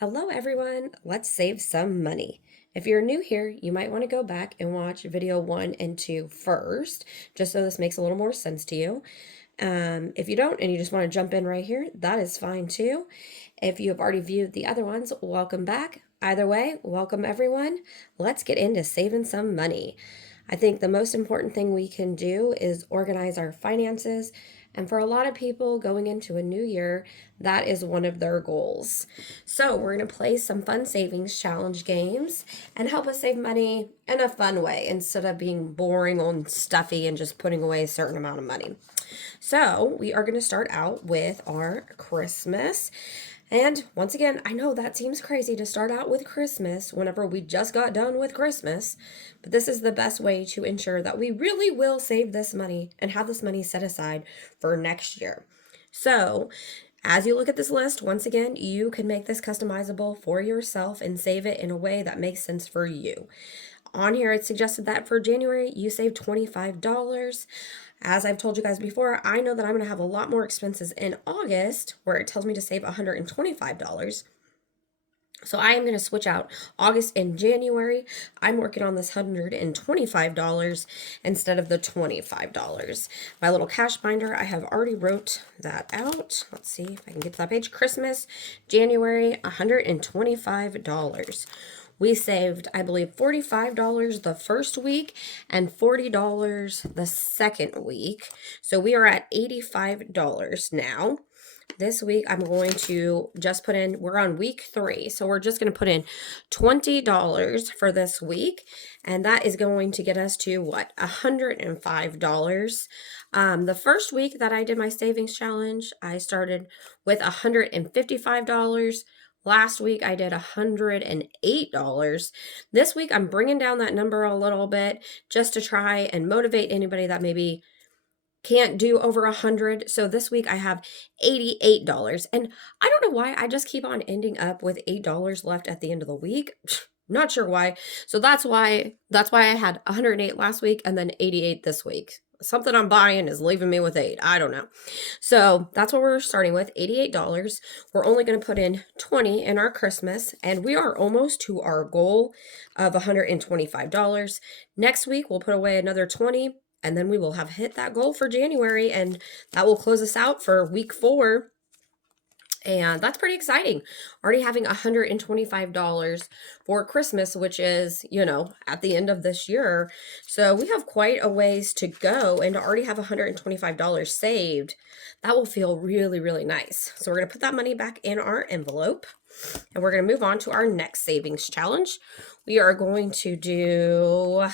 Hello, everyone. Let's save some money. If you're new here, you might want to go back and watch video 1 and 2 first, just so this makes a little more sense to you. If you don't and you just want to jump in right here, that is fine too. If you have already viewed the other ones, welcome back. Either way, welcome everyone. Let's get into saving some money. I think the most important thing we can do is organize our finances. And for a lot of people going into a new year, that is one of their goals. So, we're going to play some fun savings challenge games and help us save money in a fun way instead of being boring and stuffy and just putting away a certain amount of money. So, we are going to start out with our Christmas. And once again, I know that seems crazy to start out with Christmas whenever we just got done with Christmas, but this is the best way to ensure that we really will save this money and have this money set aside for next year. So, as you look at this list, once again, you can make this customizable for yourself and save it in a way that makes sense for you. On here, it's suggested that for January, you save $25. As I've told you guys before, I know that I'm going to have a lot more expenses in August where it tells me to save $125. So I am going to switch out August and January. I'm working on this $125 instead of the $25. My little cash binder, I have already wrote that out. Let's see if I can get to that page. Christmas, January, $125. We saved, I believe, $45 the first week and $40 the second week. So we are at $85 now. This week, I'm going to just put in, we're on week 3, so we're just going to put in $20 for this week, and that is going to get us to what? $105. The first week that I did my savings challenge, I started with $155. Last week, I did $108. This week, I'm bringing down that number a little bit just to try and motivate anybody that maybe can't do over 100. So this week I have $88. And I don't know why I just keep on ending up with $8 left at the end of the week. Not sure why. So that's why I had 108 last week and then 88 this week. Something I'm buying is leaving me with 8. I don't know. So that's what we're starting with, $88. We're only going to put in 20 in our Christmas, and we are almost to our goal of $125. Next week, we'll put away another 20, and then we will have hit that goal for January, and that will close us out for week 4. And that's pretty exciting. Already having $125 for Christmas, which is, at the end of this year. So we have quite a ways to go, and to already have $125 saved, that will feel really, really nice. So we're going to put that money back in our envelope, and we're going to move on to our next savings challenge. We are going to do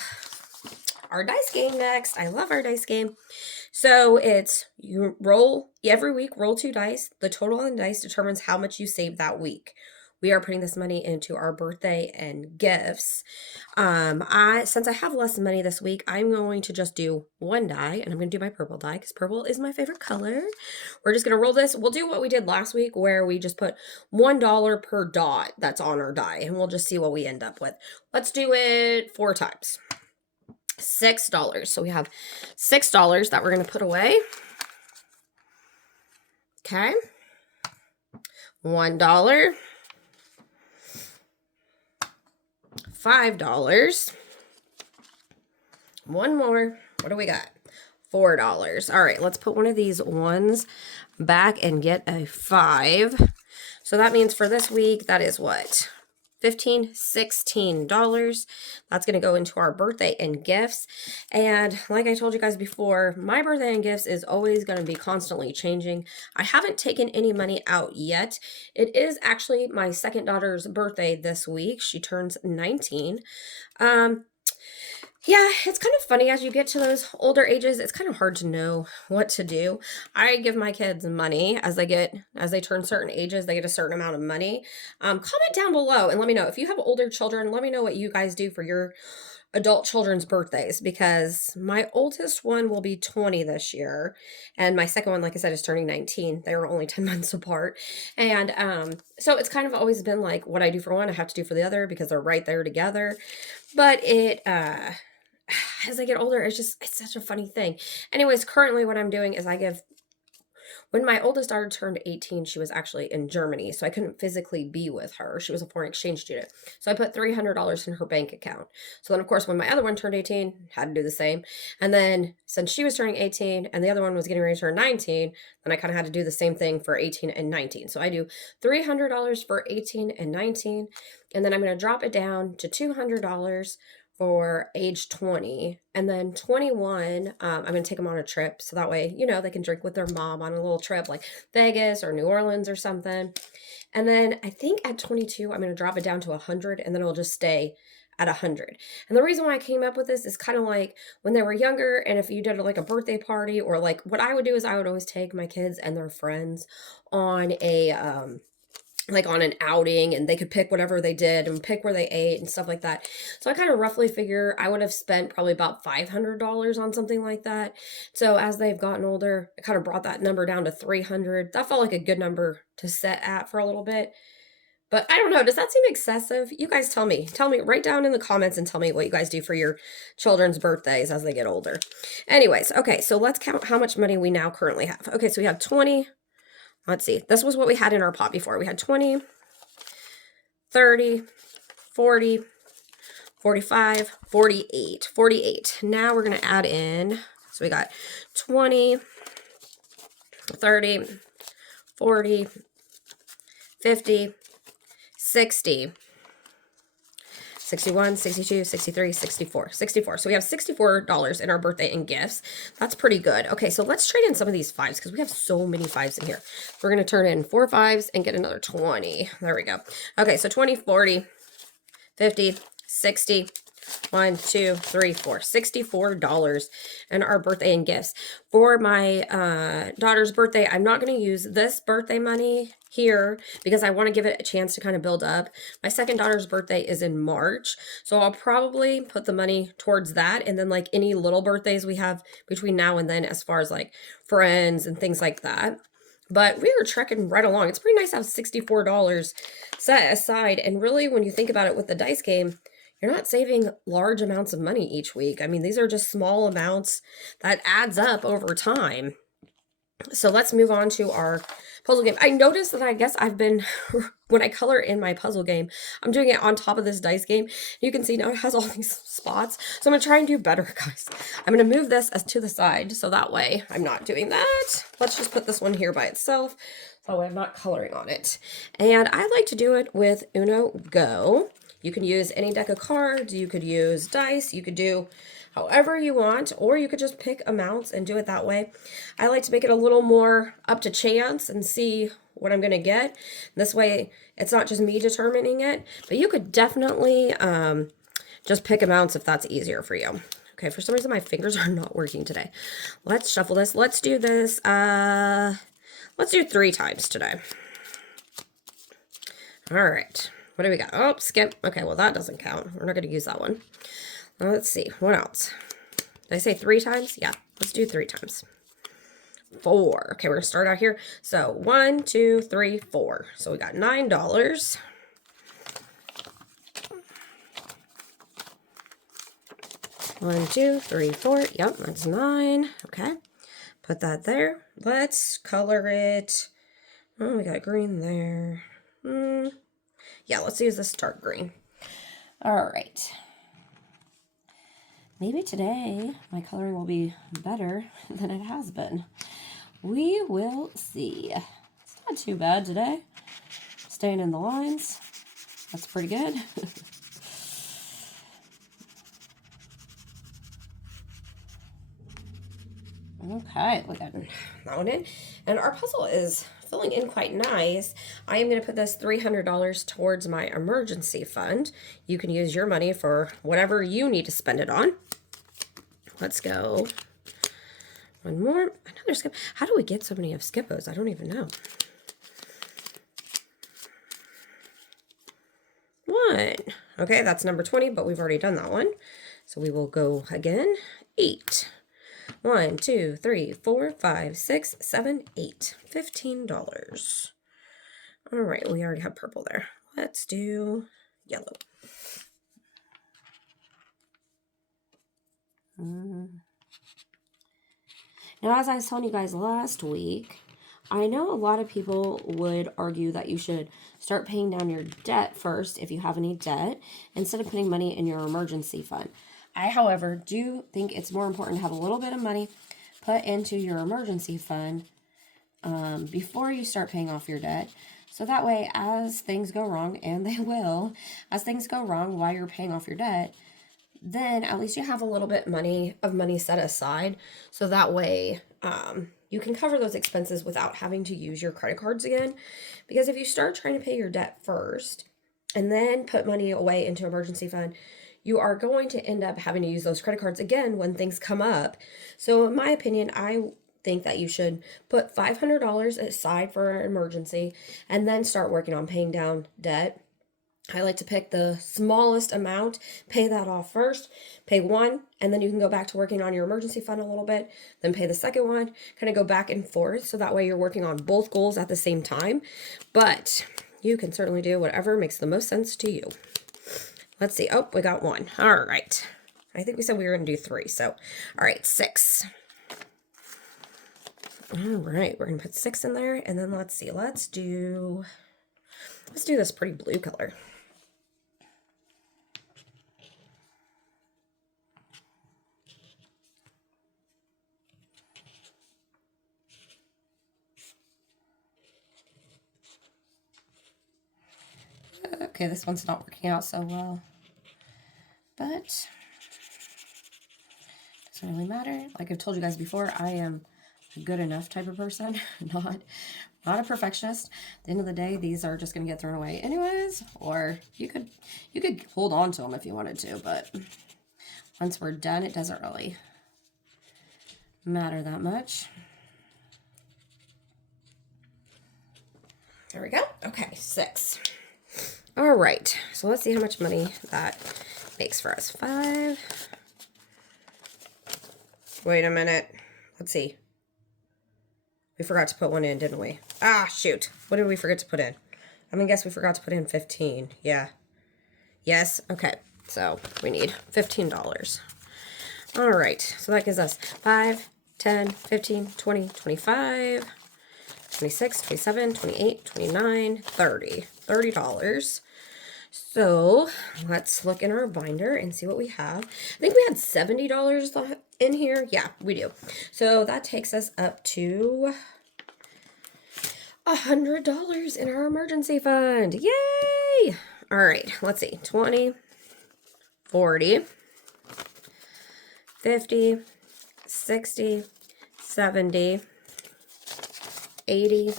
our dice game next. I love our dice game. So it's you roll every week, roll 2 dice. The total on the dice determines how much you save that week. We are putting this money into our birthday and gifts. Since I have less money this week, I'm going to just do 1 die, and I'm going to do my purple die because purple is my favorite color. We're just going to roll this. We'll do what we did last week where we just put $1 per dot that's on our die, and we'll just see what we end up with. Let's do it 4 times. $6. So we have $6 that we're going to put away. Okay. $1. $5. One more. What do we got? $4. All right, let's put one of these ones back and get a 5. So that means for this week, that is what? $16. That's going to go into our birthday and gifts. And like I told you guys before, my birthday and gifts is always going to be constantly changing. I haven't taken any money out yet. It is actually my second daughter's birthday this week. She turns 19. Yeah, it's kind of funny as you get to those older ages, it's kind of hard to know what to do. I give my kids money as they turn certain ages, they get a certain amount of money. Comment down below and let me know if you have older children. Let me know what you guys do for your adult children's birthdays, because my oldest one will be 20 this year, and my second one, like I said, is turning 19. They were only 10 months apart, and so it's kind of always been like what I do for one, I have to do for the other because they're right there together. But as I get older, it's such a funny thing. Anyways, currently what I'm doing is When my oldest daughter turned 18, she was actually in Germany, so I couldn't physically be with her. She was a foreign exchange student. So I put $300 in her bank account. So then, of course, when my other one turned 18, had to do the same. And then since she was turning 18 and the other one was getting ready to turn 19, then I kind of had to do the same thing for 18 and 19. So I do $300 for 18 and 19, and then I'm going to drop it down to $200 for age 20, and then 21, I'm going to take them on a trip, so that way, you know, they can drink with their mom on a little trip like Vegas or New Orleans or something. And then I think at 22 I'm going to drop it down to 100, and then it'll just stay at 100. And the reason why I came up with this is kind of like when they were younger, and if you did like a birthday party, or like what I would do is I would always take my kids and their friends on a like on an outing, and they could pick whatever they did and pick where they ate and stuff like that. So I kind of roughly figure I would have spent probably about $500 on something like that. So as they've gotten older, I kind of brought that number down to 300. That felt like a good number to set at for a little bit. But I don't know, does that seem excessive? You guys tell me. Tell me, write down in the comments and tell me what you guys do for your children's birthdays as they get older. Anyways, okay, so let's count how much money we now currently have. Okay, so we have 20. Let's see. This was what we had in our pot before. We had 20, 30, 40, 45, 48. 48. Now we're going to add in. So we got 20, 30, 40, 50, 60, 61, 62, 63, 64. 64. So we have $64 in our birthday in gifts. That's pretty good. Okay, so let's trade in some of these fives because we have so many fives in here. We're going to turn in 4 fives and get another 20. There we go. Okay, so 20, 40, 50, 60, 1, 2, 3, 4. $64 in our birthday and gifts. For my daughter's birthday, I'm not going to use this birthday money here because I want to give it a chance to kind of build up. My second daughter's birthday is in March, so I'll probably put the money towards that, and then like any little birthdays we have between now and then as far as like friends and things like that. But we are trekking right along. It's pretty nice to have $64 set aside, and really when you think about it with the dice game, you're not saving large amounts of money each week. I mean, these are just small amounts that adds up over time. So let's move on to our puzzle game. I noticed that I guess I've been, when I color in my puzzle game, I'm doing it on top of this dice game. You can see now it has all these spots. So I'm going to try and do better, guys. I'm going to move this as to the side, so that way I'm not doing that. Let's just put this one here by itself, so that way I'm not coloring on it. And I like to do it with Uno Go. You can use any deck of cards, you could use dice, you could do however you want, or you could just pick amounts and do it that way. I like to make it a little more up to chance and see what I'm going to get. This way, it's not just me determining it, but you could definitely just pick amounts if that's easier for you. Okay, for some reason, my fingers are not working today. Let's shuffle this. Let's do this. Let's do 3 times today. All right. What do we got? Oh, skip. Okay, well, that doesn't count. We're not going to use that one. Let's see. What else? Did I say 3 times? Yeah, let's do 3 times. 4. Okay, we're going to start out here. So 1, 2, 3, 4. So we got $9. One, 2, 3, 4. Yep, that's 9. Okay, put that there. Let's color it. Oh, we got green there. Yeah, let's use this dark green. All right. Maybe today my coloring will be better than it has been. We will see. It's not too bad today. Staying in the lines. That's pretty good. Okay, we got that one in. And our puzzle is filling in quite nice. I am going to put this $300 towards my emergency fund. You can use your money for whatever you need to spend it on. Let's go. One more. Another skip. How do we get so many of Skippos? I don't even know. 1. Okay, that's number 20, but we've already done that one. So we will go again. 8. 1, 2, 3, 4, 5, 6, 7, 8. $15. All right, we already have purple there. Let's do yellow. Now, as I was telling you guys last week, I know a lot of people would argue that you should start paying down your debt first if you have any debt instead of putting money in your emergency fund. I, however, do think it's more important to have a little bit of money put into your emergency fund before you start paying off your debt. So that way, as things go wrong, and they will, as things go wrong while you're paying off your debt, then at least you have a little bit of money set aside. So that way, you can cover those expenses without having to use your credit cards again. Because if you start trying to pay your debt first and then put money away into emergency fund, you are going to end up having to use those credit cards again when things come up. So in my opinion, I think that you should put $500 aside for an emergency and then start working on paying down debt. I like to pick the smallest amount, pay that off first, pay one, and then you can go back to working on your emergency fund a little bit, then pay the second one, kind of go back and forth. So that way you're working on both goals at the same time. But you can certainly do whatever makes the most sense to you. Let's see. Oh, we got one. All right. I think we said we were going to do 3. So, all right, 6. All right, we're going to put 6 in there. And then let's see. Let's do this pretty blue color. Okay, this one's not working out so well, but doesn't really matter. Like I've told you guys before, I am a good enough type of person, not a perfectionist. At the end of the day, these are just going to get thrown away anyways, or you could hold on to them if you wanted to, but once we're done, it doesn't really matter that much. There we go. Okay, 6. All right, so let's see how much money that makes for us. 5. Wait a minute. Let's see. We forgot to put one in, didn't we? Ah, shoot. What did we forget to put in? I'm going to guess we forgot to put in 15. Yeah. Yes. Okay. So we need $15. All right. So that gives us 5, 10, 15, 20, 25, 26, 27, 28, 29, 30. $30. So let's look in our binder and see what we have. I think we had $70 in here. Yeah, we do. So that takes us up to $100 in our emergency fund. Yay! All right, let's see. 20, 40, 50, 60, 70, 80,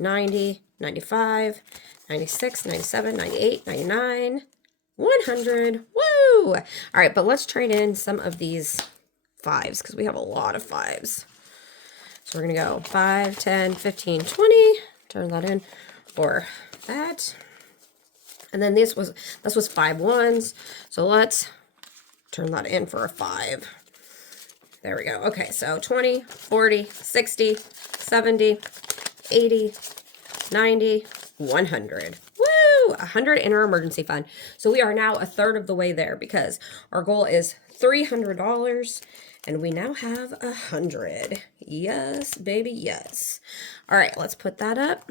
90, 95, 96, 97, 98, 99, 100. Woo! All right, but let's trade in some of these 5s because we have a lot of 5s. So we're going to go 5, 10, 15, 20. Turn that in for that. And then this was 5 1s. So let's turn that in for a 5. There we go. Okay, so 20, 40, 60, 70, 80, 90, 100. Woo! 100 in our emergency fund. So we are now a third of the way there because our goal is $300 and we now have 100. Yes, baby, yes. All right, let's put that up.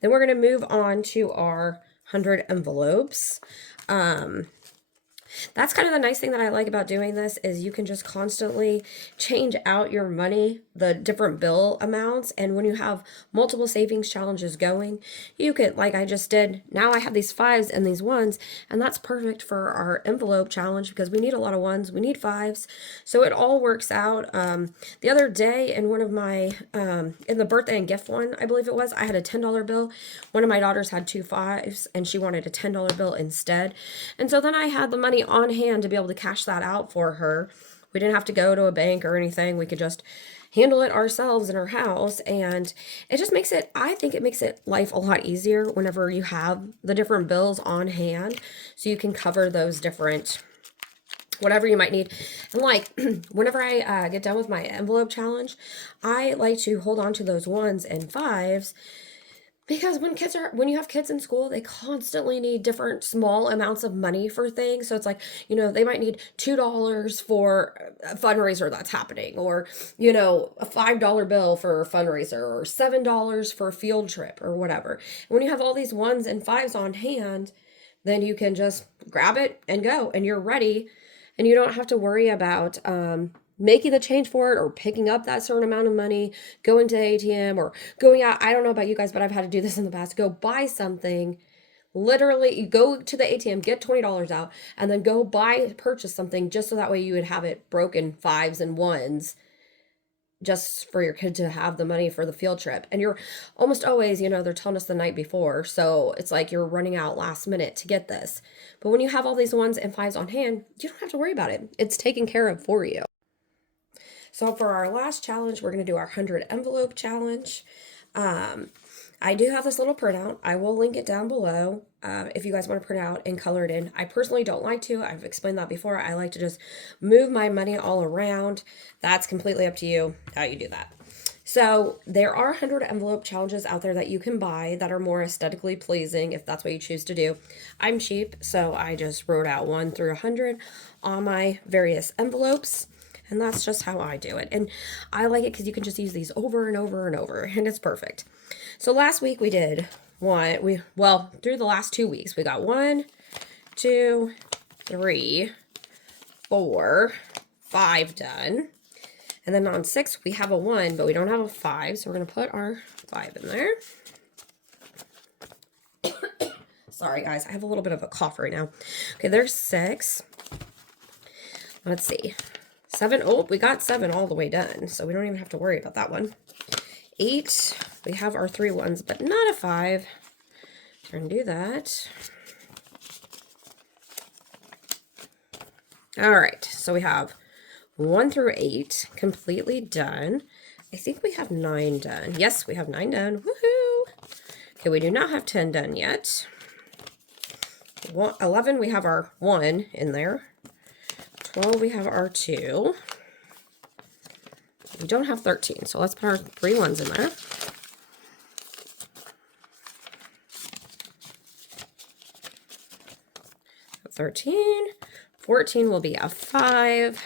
Then we're going to move on to our 100 envelopes. That's kind of the nice thing that I like about doing this is you can just constantly change out your money, the different bill amounts. And when you have multiple savings challenges going, you could, like I just did, now I have these 5s and these 1s, and that's perfect for our envelope challenge because we need a lot of 1s, we need 5s. So it all works out. The other day in one of my, in the birthday and gift one, I believe it was, I had a $10 bill. One of my daughters had 2 5s and she wanted a $10 bill instead. And so then I had the money on hand to be able to cash that out for her. We didn't have to go to a bank or anything. We could just handle it ourselves in our house. And it just makes it, I think it makes it life a lot easier whenever you have the different bills on hand. So you can cover those different, whatever you might need. And like, whenever I get done with my envelope challenge, I like to hold on to those 1s and 5s Because when you have kids in school, they constantly need different small amounts of money for things. So it's like, they might need $2 for a fundraiser that's happening, or, a $5 bill for a fundraiser, or $7 for a field trip, or whatever. And when you have all these ones and fives on hand, then you can just grab it and go, and you're ready, and you don't have to worry about making the change for it, or picking up that certain amount of money, going to the ATM, or going out. I don't know about you guys, but I've had to do this in the past. Go buy something. Literally, you go to the ATM, get $20 out, and then go purchase something, just so that way you would have it broken fives and ones, just for your kid to have the money for the field trip. And you're almost always, they're telling us the night before. So it's like you're running out last minute to get this. But when you have all these ones and fives on hand, you don't have to worry about it. It's taken care of for you. So for our last challenge, we're going to do our 100 envelope challenge. I do have this little printout. I will link it down below if you guys want to print out and color it in. I personally don't like to. I've explained that before. I like to just move my money all around. That's completely up to you how you do that. So there are 100 envelope challenges out there that you can buy that are more aesthetically pleasing, if that's what you choose to do. I'm cheap, so I just wrote out 1 through 100 on my various envelopes. And that's just how I do it. And I like it because you can just use these over and over and over, and it's perfect. So last week we did through the last 2 weeks, we got 1, 2, 3, 4, 5 done. And then on 6, we have a 1, but we don't have a 5. So we're going to put our 5 in there. Sorry, guys. I have a little bit of a cough right now. Okay, there's 6. Let's see. 7. Oh, we got 7 all the way done, so we don't even have to worry about that one. 8. We have our 3 ones, but not a 5. We're going to do that. All right, so we have 1 through 8 completely done. I think we have 9 done. Yes, we have 9 done. Woohoo! Okay, we do not have 10 done yet. 11, we have our 1 in there. 12, we have our 2. We don't have 13, so let's put our 3 ones in there. $13. 14 will be a 5.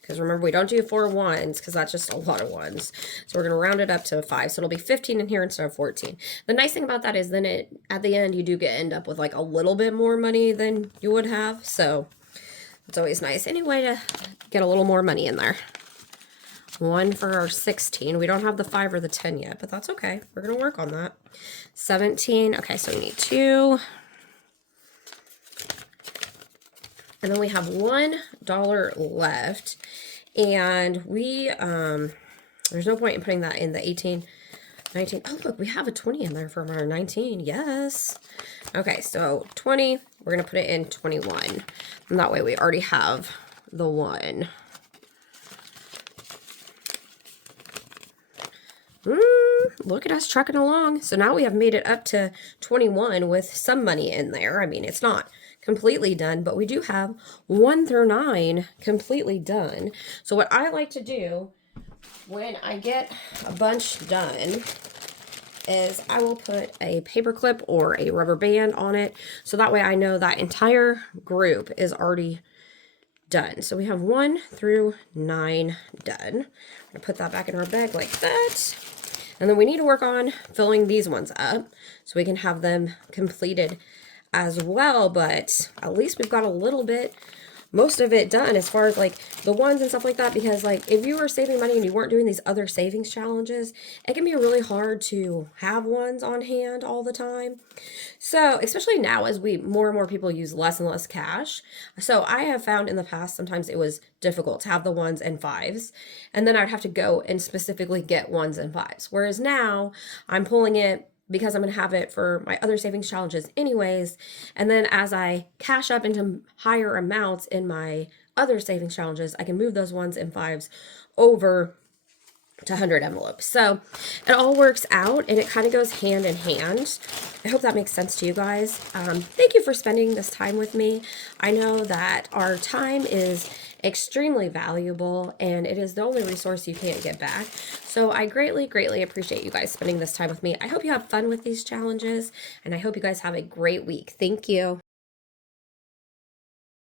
Because remember, we don't do 4 ones because that's just a lot of ones. So we're going to round it up to a 5. So it'll be 15 in here instead of 14. The nice thing about that is then at the end, you do end up with like a little bit more money than you would have. So it's always nice. Any way to get a little more money in there. 1 for our 16. We don't have the 5 or the 10 yet, but that's okay. We're going to work on that. 17. Okay, so we need 2. And then we have $1 left. And we, there's no point in putting that in the 18, 19. Oh, look, we have a 20 in there from our 19. Yes. Okay, so 20, we're going to put it in 21. And that way we already have the 1. Look at us trucking along. So now we have made it up to 21 with some money in there. I mean, it's not completely done, but we do have 1 through 9 completely done. So what I like to do when I get a bunch done is I will put a paper clip or a rubber band on it. So that way I know that entire group is already done. So we have 1 through 9 done. I'm going to put that back in our bag like that. And then we need to work on filling these ones up so we can have them completed as well. But at least we've got a little bit, most of it done as far as like the ones and stuff like that. Because like if you were saving money and you weren't doing these other savings challenges, it can be really hard to have ones on hand all the time. So especially now as more and more people use less and less cash. So I have found in the past sometimes it was difficult to have the 1s and 5s. And then I'd have to go and specifically get 1s and 5s. Whereas now I'm pulling it because I'm going to have it for my other savings challenges anyways. And then as I cash up into higher amounts in my other savings challenges, I can move those 1s and 5s over to 100 envelopes. So it all works out and it kind of goes hand in hand. I hope that makes sense to you guys. Thank you for spending this time with me. I know that our time is extremely valuable and it is the only resource you can't get back. So I greatly, greatly appreciate you guys spending this time with me. I hope you have fun with these challenges and I hope you guys have a great week. Thank you.